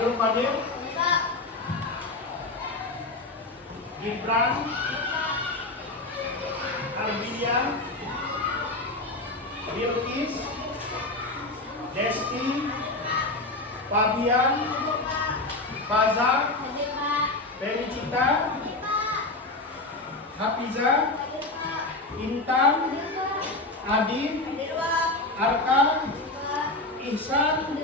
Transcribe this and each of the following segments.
Abdul Qadir, Gibran, Arbidia, Bilkis, Desti, Fabian, Faza, Felicita, Hafiza, Intan, Adin, Arka, Ihsan.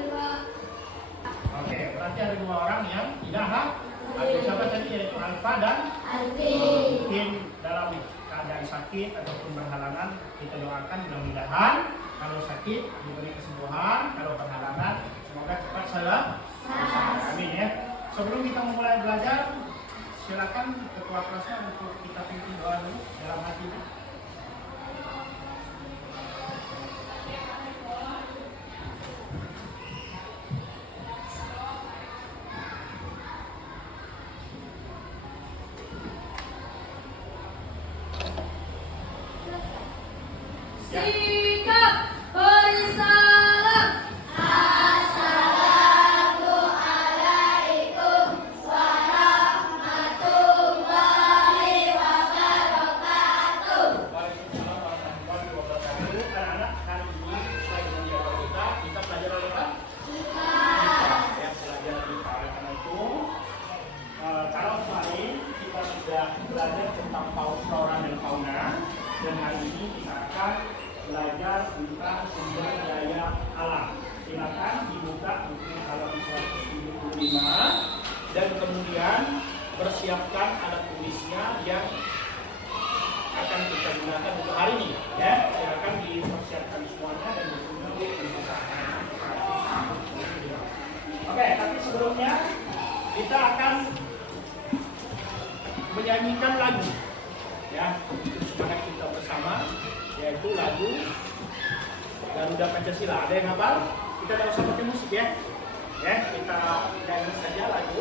Oke, berarti ada 2 orang yang tidak ada siapa tadi, yaitu Alfa dan mungkin dalam keadaan sakit ataupun berhalangan. Kita doakan mudah-mudahan kalau sakit diberi kesembuhan, kalau berhalangan semoga cepat selesai. Amin ya. Sebelum kita memulai belajar, silakan ketua kelasnya untuk kita pimpin doa dulu dalam hati. Sikap bersalam. Assalamualaikum warahmatullahi wabarakatuh. Waalaikumsalam warahmatullahi wabarakatuh. Anak-anak, hari ini saya menjaga kita belajar apa? Ya, belajar kita. Oleh karena itu, kalau kemarin kita sudah belajar tentang flora dan fauna, dan hari ini kita akan belajar tentang sumber daya alam. Silakan dibuka buku halaman 175 dan kemudian persiapkan alat tulisnya yang akan kita gunakan untuk hari ini. Ya, silakan dipersiapkan semuanya dan bukunya dibuka. Oke, tapi sebelumnya kita akan menyanyikan lagu. Ya, semangat kita bersama, yaitu lagu Garuda Pancasila. Ada yang hafal? Kita tidak usah pakai musik ya. Ya, kita nyanyi saja lagu.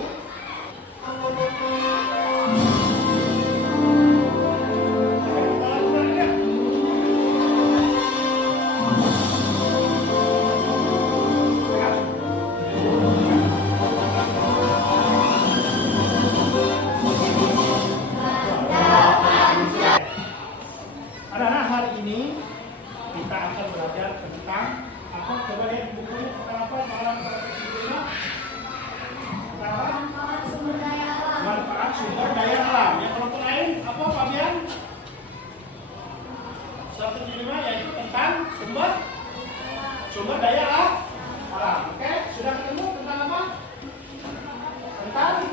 Anak-anak, hari ini kita akan belajar tentang apa? Coba lihat bukunya, tentang apa? Bukunya tentang apa? Manfaat sumber daya alam. Yang kelompok lain apa, Fabian? 175, yaitu tentang sumber daya alam. Oke, sudah ketemu tentang apa? Tentang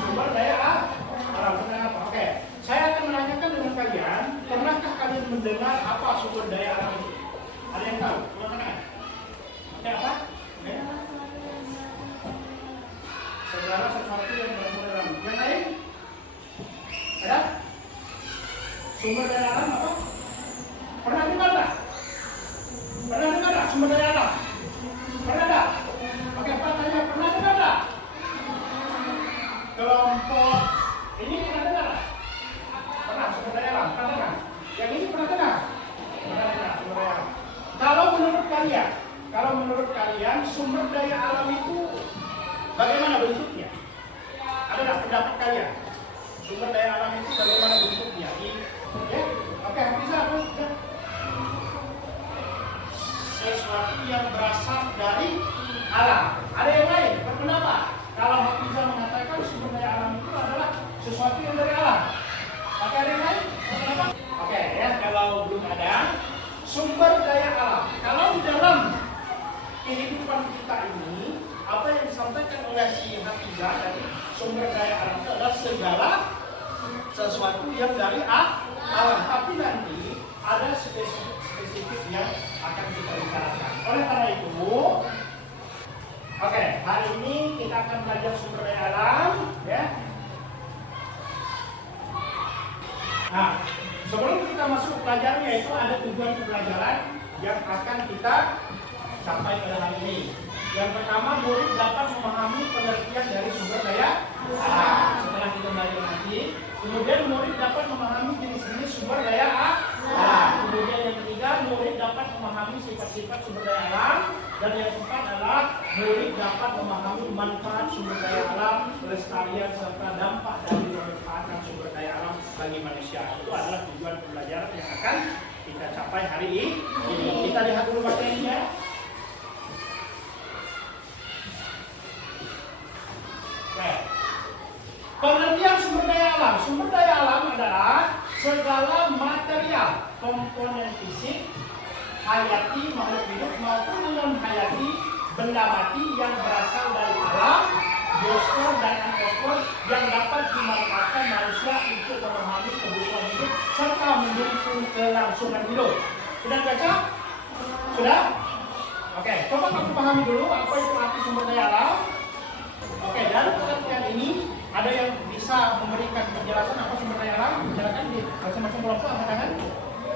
sumber daya alam. Tentang apa? Oke. Saya akan menanyakan dengan kalian, pernahkah kalian mendengar apa sumber daya alam itu? Ada yang tahu? Silakan. Oke, apa? Oke. Segala sesuatu yang berasal dari alam. Yang lain? Ada? Sumber daya alam apa? Pernah dengar tak? Pernah dengar tak sumber daya alam? Pernah tak? Oke, Pak tanya, pernah dengar tak? Kelompok ini pernah dengar tak? Pernah sumber daya alam? Pernah dengar? Yang ini pernah dengar? Pernah dengar sumber daya alam. Kalau menurut kalian sumber daya alam itu bagaimana bentuknya? Ada nggak pendapat kalian? Sumber daya alam itu bagaimana bentuknya? Ya? Oke, bisa ya. Sesuatu yang berasal dari alam. Ada yang lain berpendapat kalau bisa mengatakan sumber daya alam itu adalah sesuatu yang dari alam. Oke, ada yang lain berpendapat? Oke, ya, kalau belum ada sumber daya alam. Kalau di dalam kehidupan kita ini, apa yang disampaikan oleh si Hafizah dari sumber daya alam itu adalah segala sesuatu yang dari alam. Tapi nanti ada spesifik yang akan kita bicarakan. Oleh karena itu, oke, hari ini kita akan belajar sumber daya alam, ya. Nah, sebelum kita masuk ke pelajarannya, itu ada tujuan pembelajaran yang akan kita sampai pada hari ini. Yang pertama, murid dapat memahami pengertian dari sumber daya alam. Setelah kita belajar nanti, kemudian murid dapat memahami jenis-jenis sumber daya alam. Kemudian yang ketiga, murid dapat memahami sifat-sifat sumber daya alam. Dan yang keempat adalah murid dapat memahami manfaat sumber daya alam, pelestarian serta dampak dari pemanfaatan sumber daya alam bagi manusia. Itu adalah tujuan pembelajaran yang akan kita capai hari ini. Kita lihat dulu materinya. Pengertian sumber daya alam. Sumber daya alam adalah segala material, komponen fisik, hayati, makhluk hidup maupun non hayati, benda mati yang berasal dari alam, biosfer dan atmosfer yang dapat dimanfaatkan manusia untuk memahami kebutuhan hidup serta mendukung kelangsungan hidup. Sudah baca? Sudah? Oke, coba kamu pahami dulu apa itu arti sumber daya alam. Oke, dari pengertian ini ada yang bisa memberikan penjelasan apa sumber daya alam? Silakan di masing-masing kelompok angkat tangan.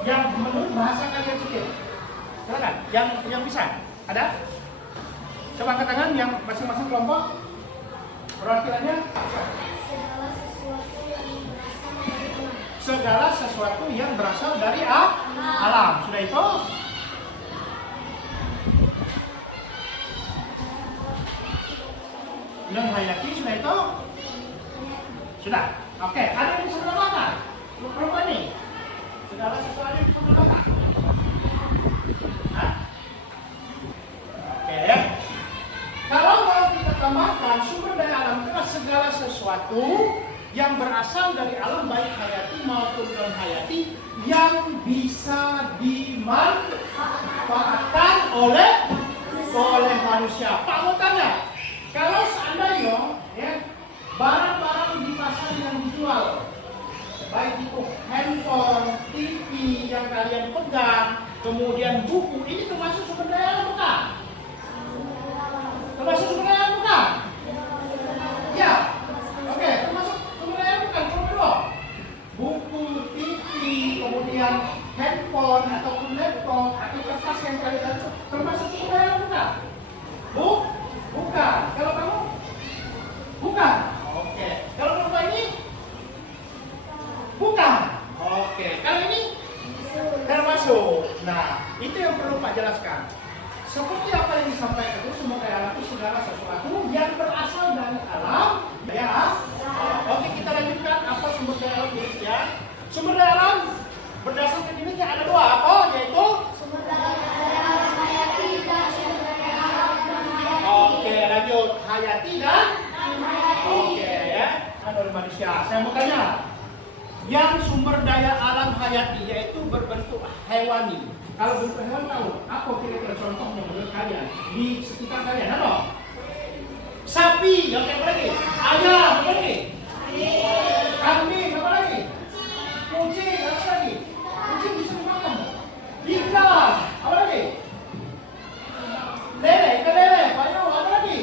Yang menurut bahasa kalian sendiri. Silakan. Yang bisa. Ada? Coba angkat tangan yang masing-masing kelompok. Perwakilannya? Segala sesuatu yang berasal dari alam. Sudah itu? Non hayati sudah itu? Sudah. Oke, ada yang bisa menambahkan? Perempuan nih. Segala sesuatu yang bisa menambahkan. Oke ya. Kalau mau kita tambahkan, sumber daya alam adalah segala sesuatu yang berasal dari alam baik hayati maupun non hayati yang bisa dimanfaatkan oleh manusia. Pak mau tanya, kalau seandainya ya, barang-barang di pasar yang dijual, baik itu handphone, TV yang kalian pegang, kemudian buku, ini termasuk sumber daya alam bukan? Termasuk sumber daya alam bukan? Ya, oke, termasuk sumber daya alam bukan? Coba dulu. Buku, TV, kemudian handphone ataupun laptop atau kertas yang kalian termasuk sumber daya alam bukan? Bukan. Kalau kamu? Bukan. Oke. Kalau perempuan ini? Bukan. Oke. Kalau ini? Termasuk. Nah, itu yang perlu Pak jelaskan. Seperti apa yang disampaikan itu, sumber daya alam itu segala sesuatu yang berasal dari alam. Ya. Oke, kita lanjutkan apa sumber daya alam jenisnya. Sumber daya alam berdasarkan jenisnya ada dua. Apa? Yaitu Sumber daya alam hayati dan sumber daya alam non hayati. Oke, lanjut. Hayati dan oke ya. Oleh manusia. Saya mau tanya. Yang sumber daya alam hayati yaitu berbentuk hewani. Kalau bentuk hewan tahu apa kira-kira contohnya menurut kalian di sekitar kalian? Apa? Sapi, yang apa lagi? Ayam, apa lagi? Kambing, apa lagi? Kucing, apa lagi? Kucing bisa dimakan. Ikan, apa lagi? Lele, ikan lele, payu, apa lagi?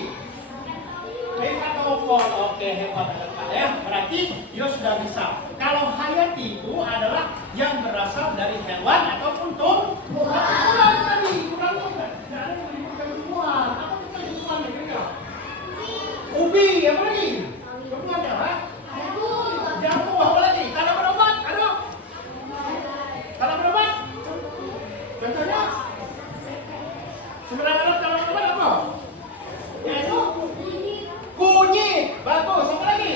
Ikan opor, oke hebat ya. Berarti dia sudah bisa. Kalau hayati itu adalah yang berasal dari hewan ataupun tumbuhan tadi. Bukan tidak ada yang menyebutkan tumbuhan. Apa itu tumbuhan ya kira-kira? Ubi, apa lagi? Tumbuhan apa? Jamu, apa lagi? Tanam berobat, ada? Tanam berobat? Contohnya? Sebenarnya tanam berobat apa? Yaitu kunyit, bagus. Apa lagi?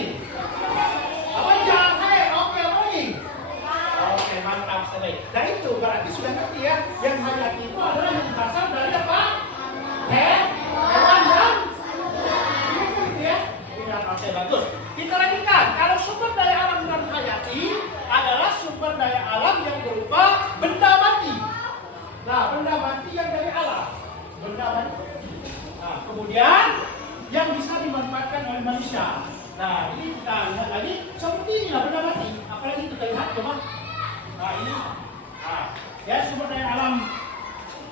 Apa jahe? Oke, apa lagi? Oke, mantap sekali. Dan itu berarti sudah ngerti ya. Yang hayati itu adalah yang berasal dari apa? Hewan dan ini ya. Oke, bagus. Kita lanjutkan. Kalau sumber daya alam non hayati adalah sumber daya alam yang berupa benda mati. Nah, benda mati yang dari alam. Benda mati. Nah, kemudian yang bisa dimanfaatkan oleh manusia. Nah, ini kita lihat lagi seperti inilah benda mati. Apalagi kita lihat coba. Nah, ini. Nah, ya sumber daya alam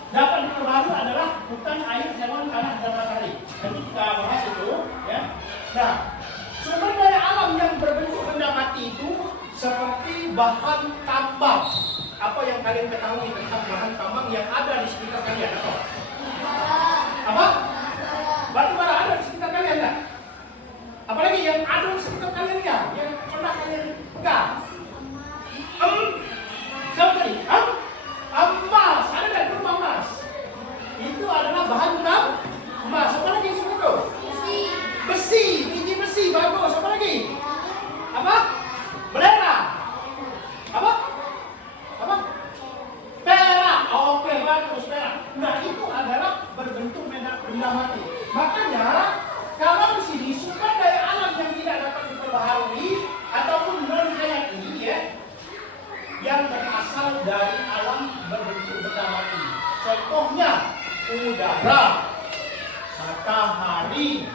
dapat diperbarui adalah hutan, air, hewan, tanah, dan matahari. Nanti kita bahas itu, ya. Nah, sumber daya alam yang berbentuk benda mati itu seperti bahan tambang. Apa yang kalian ketahui tentang bahan tambang yang ada di sekitar kalian? Apa? berbentuk benda mati. Makanya kalau di sini sumber daya alam yang tidak dapat diperbaharui ataupun non hayati ya, yang berasal dari alam berbentuk benda mati. Contohnya udara, matahari,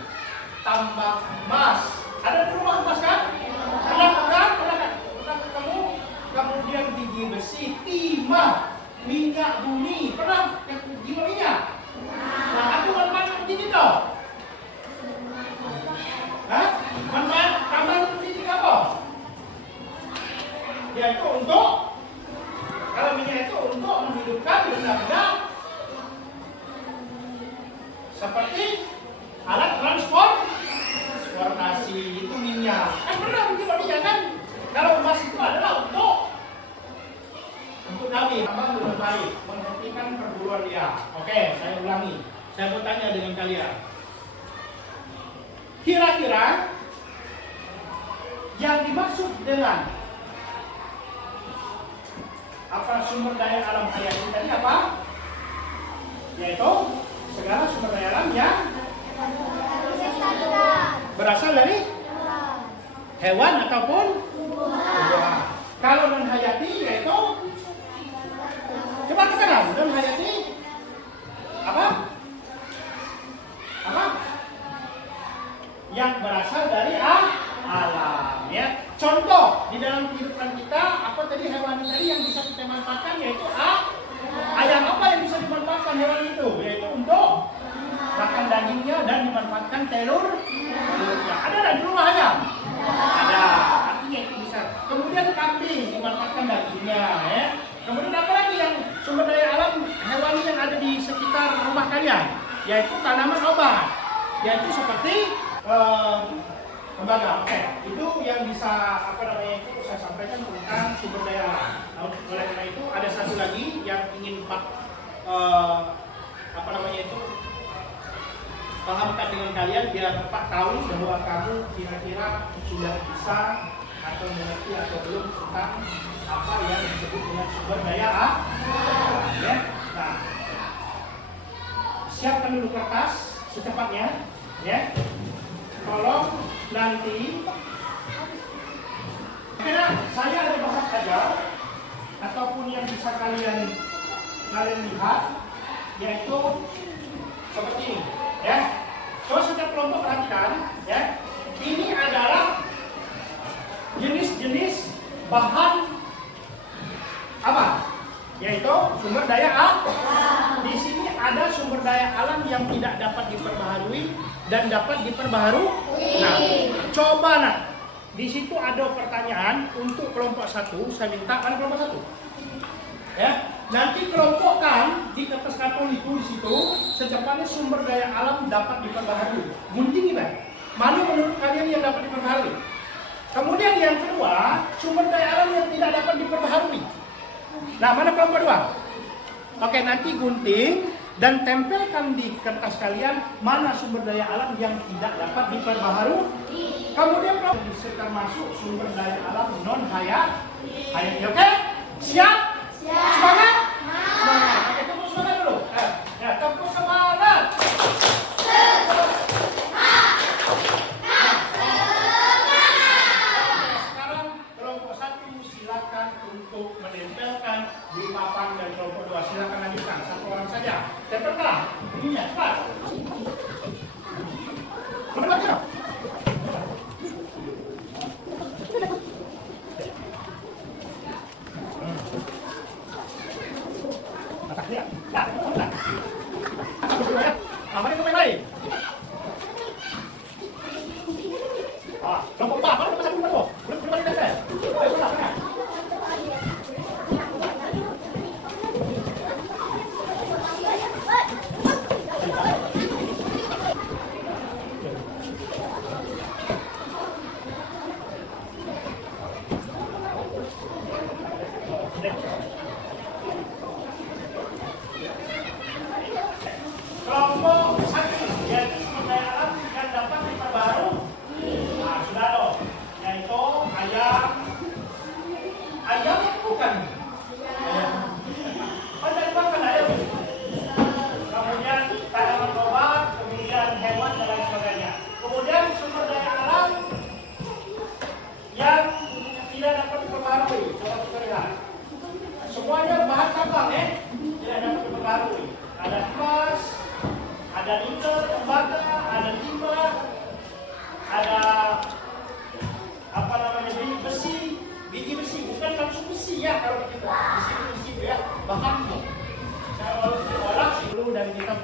tambang emas. Ada di rumah emas kan? Pernah ketemu? Kemudian biji besi, timah, minyak bumi. Pernah yang jiwa minyak? Nah, aku manfaat seperti ini toh. Hah? Manfaat tambah seperti ini apa? Yaitu untuk, kalau minyak itu untuk menghidupkan benda-benda seperti alat transportasi itu minyak. Kan pernah menjual minyak kan? Kalau emas itu adalah untuk kami tambang dengan baik, menghentikan perburuan liar. Oke, saya ulangi. Saya mau tanya dengan kalian. Kira-kira yang dimaksud dengan apa sumber daya alam hayati tadi apa? Yaitu segala sumber daya alam yang berasal dari hewan ataupun tumbuhan. Kalau non hayati yaitu, coba katakan non hayati apa? Apa? Yang berasal dari alam ya. Contoh di dalam kehidupan kita apa tadi hewan tadi yang bisa kita manfaatkan yaitu ayam. Apa yang bisa dimanfaatkan hewan itu? Yaitu untuk makan dagingnya dan dimanfaatkan telurnya. Ada di rumah ayam? Ada. Artinya itu bisa. Kemudian kambing dimanfaatkan dagingnya ya. Kemudian apa lagi yang sumber daya alam hewani yang ada di sekitar rumah kalian? Yaitu tanaman obat. Yaitu seperti tembaga. Oke, itu yang bisa itu saya sampaikan tentang sumber daya alam. Nah, oleh karena itu ada satu lagi yang ingin Pak pahamkan dengan kalian biar Pak tahu bahwa kamu kira-kira sudah bisa atau mengerti atau belum tentang apa yang disebut dengan sumber daya alam. Ya. Nah, siapkan dulu kertas secepatnya, ya. Tolong nanti karena saya ada bahan ajar ataupun yang bisa kalian lihat yaitu seperti ini ya. Coba setiap kelompok perhatikan ya. Ini adalah jenis-jenis bahan apa? Yaitu sumber daya alam. Di sini ada sumber daya alam yang tidak dapat diperbaharui dan dapat diperbaharui. Nah, coba nak. Di situ ada pertanyaan untuk kelompok 1. Saya minta mana kelompok 1? Ya, nanti kelompokkan di kertas karton itu di situ secepatnya sumber daya alam dapat diperbaharui. Gunting gimana? Mana menurut kalian yang dapat diperbaharui? Kemudian yang kedua, sumber daya alam yang tidak dapat diperbaharui. Nah, mana kelompok 2? Oke, nanti gunting dan tempelkan di kertas kalian mana sumber daya alam yang tidak dapat diperbaharui. Kemudian termasuk sumber daya alam non hayati. Oke? Siap? Semangat? Semangat. Oke, tepuk semangat dulu. Ya, tepuk semangat. Sekarang kelompok 1 silakan untuk menempelkan di papan dan kelompok 2 silakan lanjutkan. Satu orang saja. Tempelkan. Ininya cepat. Cepat. Kelompok 1 yaitu sumber daya alam yang dapat diperbaharui. Nah, sudah loh, yaitu ayam. Ayam bukan? Ayam. Oh, dari makan ayam. Kemudian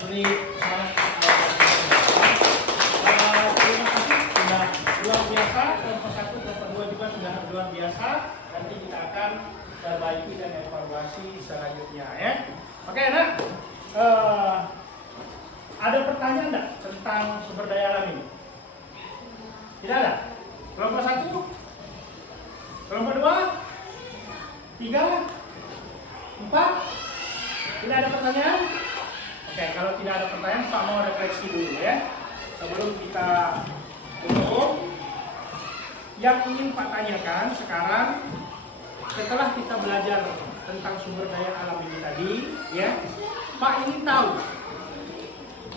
beri semangat. Terima kasih sudah luar biasa. Kelompok 1, kelompok 2 juga sudah luar biasa. Nanti kita akan perbaiki dan evaluasi selanjutnya ya. Oke, Nak. Ada pertanyaan enggak tentang sumber daya alam ini? Tidak ada? Kelompok 1? Kelompok 2? 3? 4? Tidak ada pertanyaan? Oke, kalau tidak ada pertanyaan, Pak mau refleksi dulu ya. Sebelum kita tutup, yang ingin Pak tanyakan sekarang, setelah kita belajar tentang sumber daya alam ini tadi, ya, Pak ingin tahu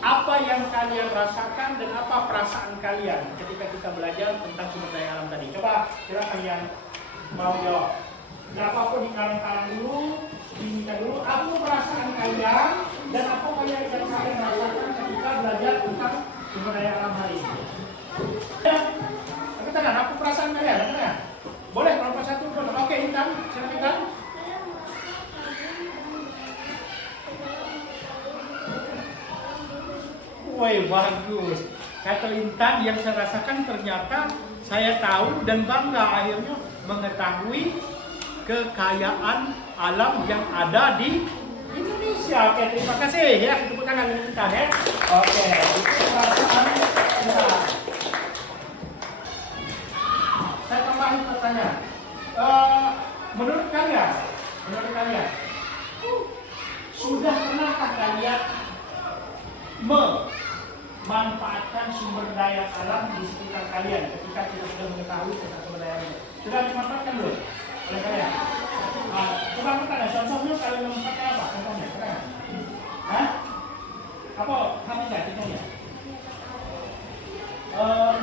apa yang kalian rasakan dan apa perasaan kalian ketika kita belajar tentang sumber daya alam tadi. Coba silakan yang mau jawab. Siapapun di karang-karang dulu, diminta dulu, apa perasaan kalian dan apa yang kalian rasakan ketika belajar tentang sumber daya alam hari ini. Ya, tapi tenang, apa perasaan kalian? Tenang. Boleh kelompok 1 dulu. Oke, Intan, silakan Intan. Woi, bagus. Kata Intan, yang saya rasakan ternyata saya tahu dan bangga akhirnya mengetahui kekayaan alam yang ada di Indonesia. Oke, terima kasih ya. Tepuk tangan untuk Intan ya. Oke, itu perasaan Intan. Saya tambahin pertanyaan. Menurut kalian, sudah pernahkah kalian memanfaatkan sumber daya alam di sekitar kalian ketika kita sudah mengetahui tentang sumber daya alam? Sudah dimanfaatkan belum oleh kalian? Coba bertanya, contohnya kalian memanfaatkan apa? Contohnya, bertanya. Hah? Apa? Kami nggak contohnya?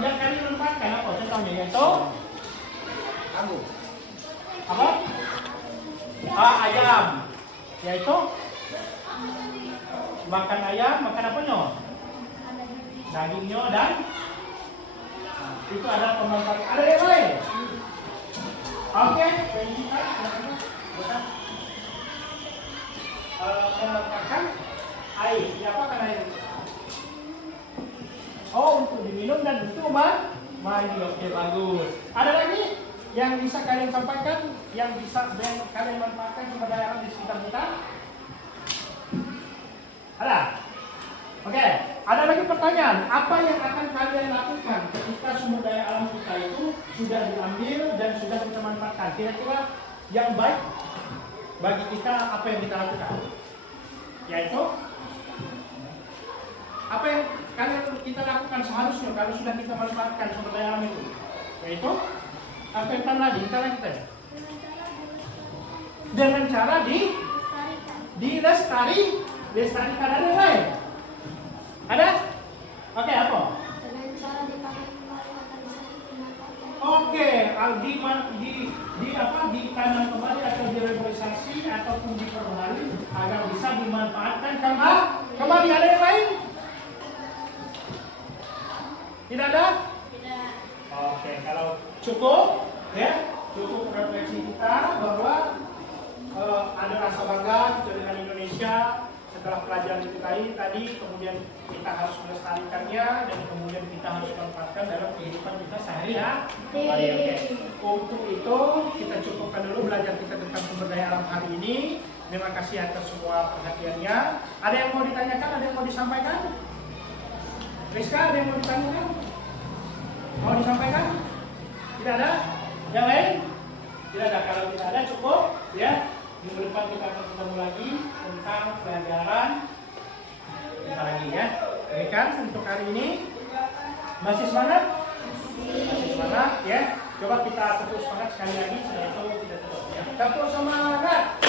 Yang kalian manfaatkan apa? Contohnya yaitu apa? Ayam. Yaitu makan ayam, makan apanya? Dagingnya dan itu ada pemanfaatan. Ada yang lain? Oke, memanfaatkan air. Diapakan air? Oh, untuk diminum dan untuk mandi. Oke, bagus. Ada lagi yang bisa kalian sampaikan, yang bisa kalian manfaatkan sumber daya alam di sekitar kita? Ada? Oke, ada lagi pertanyaan. Apa yang akan kalian lakukan ketika sumber daya alam kita itu sudah diambil dan sudah kita manfaatkan? Kira-kira yang baik bagi kita apa yang kita lakukan? Yaitu apa yang kita lakukan seharusnya kalau sudah kita manfaatkan sumber daya alam itu? Yaitu apa yang kita dengan cara dilestarikan. Ada yang lain? Ada? Oke, apa? Dengan cara dipakai kembali akan bisa dimanfaatkan. Oke, ditanam kembali atau direboisasi ataupun diperbaharui agar bisa dimanfaatkan kembali. Ada yang lain? Tidak ada? Tidak. Oke, kalau cukup refleksi kita bahwa ada rasa bangga kita dengan Indonesia setelah pelajaran itu tadi, kemudian kita harus melestarikannya dan kemudian kita harus manfaatkan dalam kehidupan kita sehari-hari. Untuk itu kita cukupkan dulu belajar kita tentang sumber daya alam hari ini. Terima kasih atas semua perhatiannya. Ada yang mau ditanyakan? Ada yang mau disampaikan? Rizka, ada yang mau ditanyakan? Mau disampaikan? Tidak ada? Yang lain? Tidak ada. Kalau tidak ada cukup ya. Minggu depan kita akan ketemu lagi tentang pelajaran kita lagi ya. Berikan untuk hari ini. Masih semangat? Masih semangat ya. Coba kita tepuk semangat sekali lagi. Setelah itu kita tutup ya. Tepuk semangat.